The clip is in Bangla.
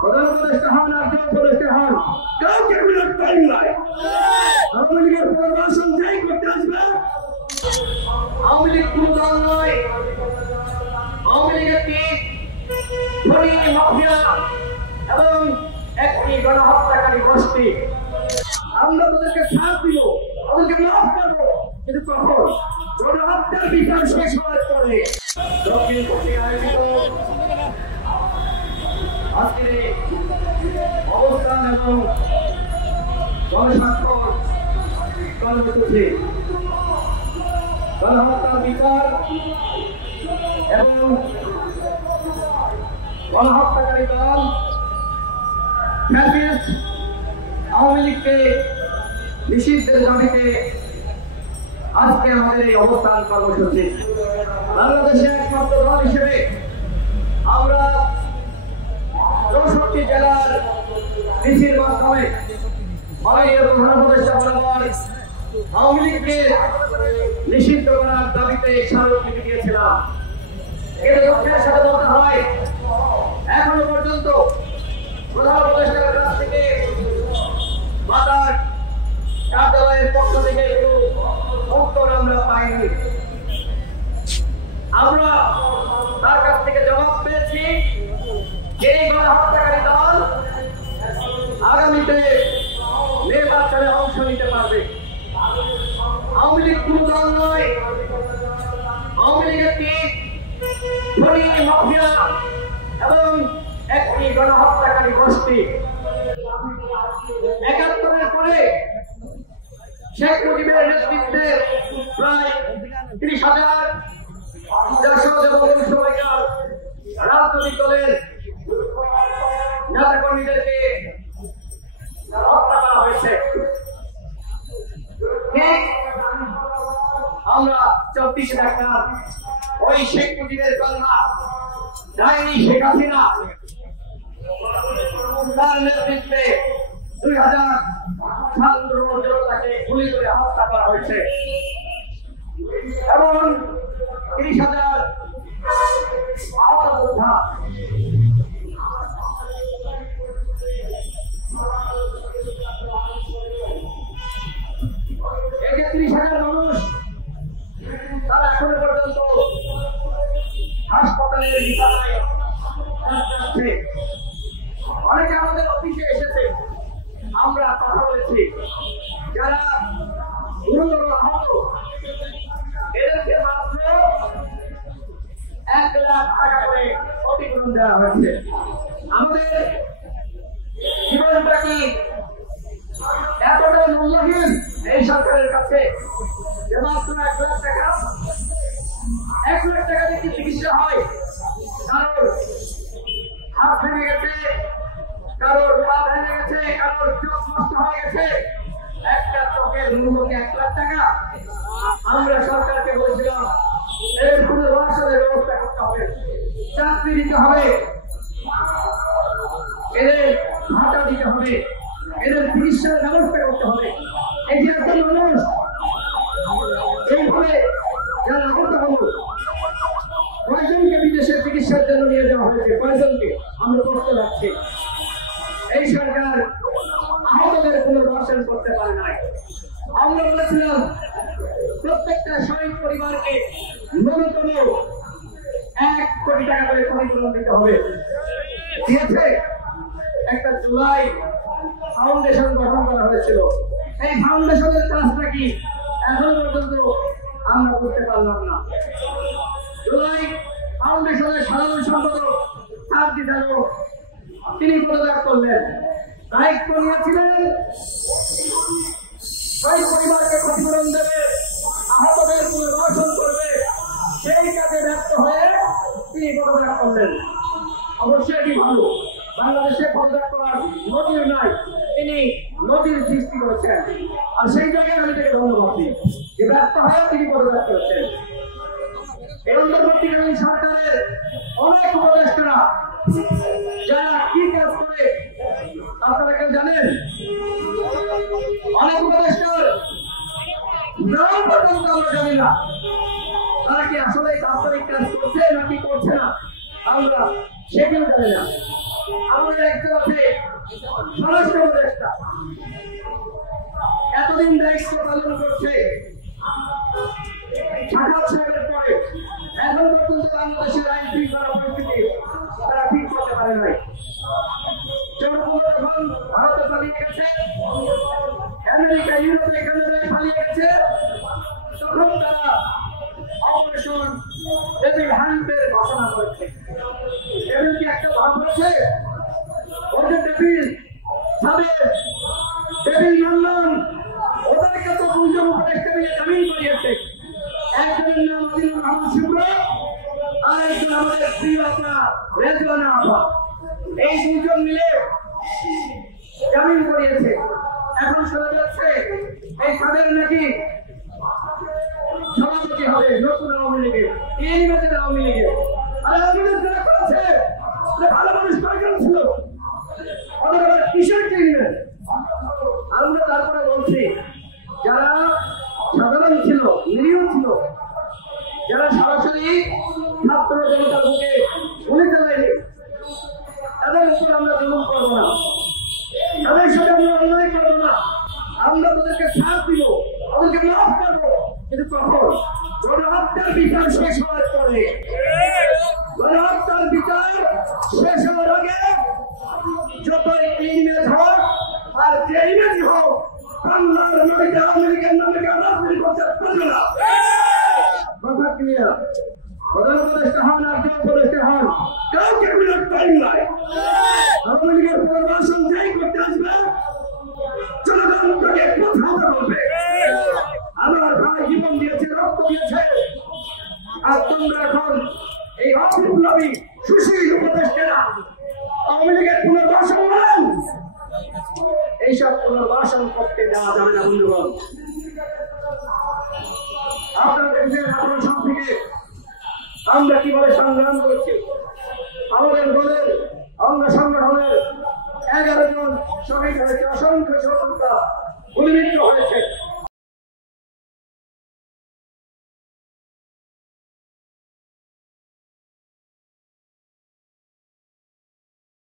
প্রধান উপদেষ্টা হন আর যে উপদেষ্টা হন কাউকে বিরোধ করেন নাই। আওয়ামী লীগের পুনর্বাসন যাই করতে আসবে, আওয়ামী লীগ কোনো দল নয়, আওয়ামী লীগ একটি ধনী মাফিয়া এবং একটি গণহত্যাকারী গোষ্ঠী। আমরা তাদেরকে ছাড় দিব, তাদেরকে মাফ করবো, কিন্তু কখন গণহত্যার বিচার শেষ হওয়ার পরে। দক্ষিণ পত্রিকা আয়োজিত আজকের অবস্থান এবং গণস্বাক্ষর কর্মসূচি গণহত্যার বিচার এবং গণহত্যাকারী দল আওয়ামী লীগকে নিষিদ্ধের দাবিতে আজকে আমাদের এই অবস্থান কর্মসূচি। বাংলাদেশের একমাত্র দল হিসেবে আমরা 64 জেলার কৃষির মাধ্যমে মাননীয় প্রধান উপদেষ্টা বরাবর আওয়ামী লীগকে নিষিদ্ধ করার দাবিতে স্মারকলিপি দিয়েছিলাম। এটা দুঃখের সাথে বলতে হয়, এখনো পর্যন্ত প্রধান উপদেষ্টার কাছ থেকে মাতার কার্যালয়ের পক্ষ থেকে একটু উত্তর আমরা পাইনি। আমরা তার কাছ থেকে জবাব পেয়েছি যে এই গণহত্যাকারী দল আগামীতে নির্বাচনে অংশ নিতে পারবে। আওয়ামী লীগ কোনো দল নয়, আওয়ামী লীগ একটি ধনী মাফিয়া এবং একটি গণহত্যাকারী গোষ্ঠী। ৭১-এর পরে শেখ মুজিবের নেতৃত্বে প্রায় ৩০,০০০ জাসদ এবং সময়কার রাজনৈতিক দলের নেতাকর্মীদেরকে হত্যা করা হয়েছে। আমরা ২৪ ঢাকার ওই শেখ মুজিবের কন্যা ডাইনি শেখ হাসিনা তার নেতৃত্বে ২০০০ ছাত্র জনতাকে গুলি করে হত্যা করা হয়েছে এবং ৩০,০০০ আহত যোদ্ধা। এই যে ৩০,০০০ মানুষ তারা এখনো পর্যন্ত হাসপাতালের বিছানায় যাচ্ছে। অনেকে আমাদের অফিসে এসেছে, আমরা কথা বলেছি, যারা গুরুতর আহত এদেরকে মাত্র ১ লাখ টাকা করে ক্ষতিপূরণ দেওয়া হয়েছে। আমাদের জীবনটা কি এতটাই মূল্যহীন এই সরকারের কাছে যে মাত্র ১ লাখ টাকা, ১ লাখ টাকা দিয়ে চিকিৎসা হয়? কারোর হাত ভেঙে গেছে, কারোর পা ভেঙে গেছে, কারোর চোখ নষ্ট হয়ে গেছে, একটা চোখের মূল্যকে ১ লাখ টাকা। আমরা সরকারকে বলেছিলাম এর পুনর্বাসনের ব্যবস্থা করতে হবে, চাকরি দিতে হবে, এদের ভাতা দিতে হবে, এদের চিকিৎসার ব্যবস্থা করতে হবে। এই যে একটা মানুষ এইভাবে যারা আহত হল, কয়জনকে বিদেশের চিকিৎসার জন্য নিয়ে যাওয়া হয়েছে, কয়জনকে আমরা প্রশ্ন রাখছি। এই সরকার আহতদের পুনর্বাসন করতে পারে নাই। আমরা বলেছিলাম প্রত্যেকটা শহীদ পরিবারকে ন্যূনতম ১ কোটি টাকা করে ক্ষতিপূরণ দিতে হবে। দিয়েছে। একটা জুলাই ফাউন্ডেশন গঠন করা হয়েছিল, এই ফাউন্ডেশনের কাজটা কি এখন পর্যন্ত আমরা করতে পারলাম না। জুলাই ফাউন্ডেশনের সাধারণ সম্পাদক সার্জি জানো তিনি পদত্যাগ করলেন, দায়িত্ব নিয়েছিলেন শহীদ পরিবারকে ক্ষতিপূরণ দেবে, আহতদের পুনর্বাসন করবে, সেই কাজে ব্যর্থ হয়ে তিনি পদত্যাগ করলেন। অবশ্যই এটি ভালো, বাংলাদেশে পদত্যাগ করার নজির নাই, তিনি নজির সৃষ্টি করেছেন, আর সেই জায়গায় আমি তাকে ধন্যবাদ দিই যে ব্যর্থ হয়ে তিনি পদত্যাগ করেছেন। এই অন্তর্বর্তীকালীন সরকারের অনেক উপদেষ্টারা যারা কি কাজ করে আপনারা কেউ জানেন? অনেক উপদেষ্টার নাম পর্যন্ত আমরা জানি না, তারা কি আসলে দাপ্তরিক কাজ করছে নাকি করছে না আমরা সেগুলো জানি না। আমাদের একজন আছে স্বরাষ্ট্র উপদেষ্টা, এতদিন দায়িত্ব পালন করছে, সাক্ষাৎ সাহেবের পরে এখন পর্যন্ত বাংলাদেশের আইন শৃঙ্খলা পরিস্থিতি তারা ঠিক করতে পারে নাই। যখন ভারতে পালিয়ে গেছে, আমেরিকা, ইউরোপে, কানাডায় পালিয়ে গেছে, তখন তারা অপারেশন ডেভিল হ্যান্ডের ঘোষণা করেছে। এমনকি একটা ভাব হচ্ছে ওদের ডেভিল তাদের ডেভিল মানলাম, ওদেরকে তো দুইজন উপদেষ্টা মিলে জামিন করিয়েছে। একজনের নাম আজিজুর রহমান শুভ্র, আর একজন আমাদের প্রিয় আপনা রেজওয়ানা আপা। এই দুইজন মিলে জামিন করিয়েছে। এখন শোনা যাচ্ছে এই তাদের নাকি সভাপতি হবে নতুন আওয়ামী লীগের, এই মেয়েদের আওয়ামী লীগের। আর আওয়ামী লীগ যারা করেছে ভালো মানুষ কয়েকজন ছিল, ওদের আবার কিসের কিনবেন? আমরা তারপরে বলছি যারা সাধারণ ছিল, নিরীহ ছিল, যারা সরাসরি ছাত্র জনতার বুকে গুলি চালায়নি, তাদের উপর আমরা জুলুম করবো না, তাদের সাথে আমরা অন্যায় করবো না। আমরা তাদেরকে ছাড় দিব, তাদেরকে মাফ করবো, কিন্তু কখন? গণহত্যার বিচার শেষ হওয়ার পরে। গণহত্যার বিচার শেষ হওয়ার আগে যতই ইমেজ হোক আর যে ইমেজ হোক, বাংলার মাটিতে আওয়ামী লীগের নামে রাজনীতি করতে পারবে না। কথা ক্লিয়ার? প্রধান উপদেষ্টা হন আর যে উপদেষ্টা হন, কাউকে বিরোধ টাইম নাই। আওয়ামী লীগের পুনর্বাসন যাই করতে আসবে, জনগণ তাকে প্রধানত করবে। আমার ভাই জীবন দিয়েছে, রক্ত দিয়েছে, আর তোমরা এখন এই অবিপ্লবী সুশীল উপদেষ্টারা আওয়ামী লীগের পুনর্বাসন করেন। এইসব পুনর্বাসন করতে দেওয়া যাবে না বন্ধুগণ। আপনারা দেখছেন আপনার সব থেকে আমরা কিভাবে সংগ্রাম করছি। আমাদের দলের অঙ্গ সংগঠনের 11 জন শহীদ হয়েছে, অসংখ্য শত্রুতা গুলিবিদ্ধ হয়েছে।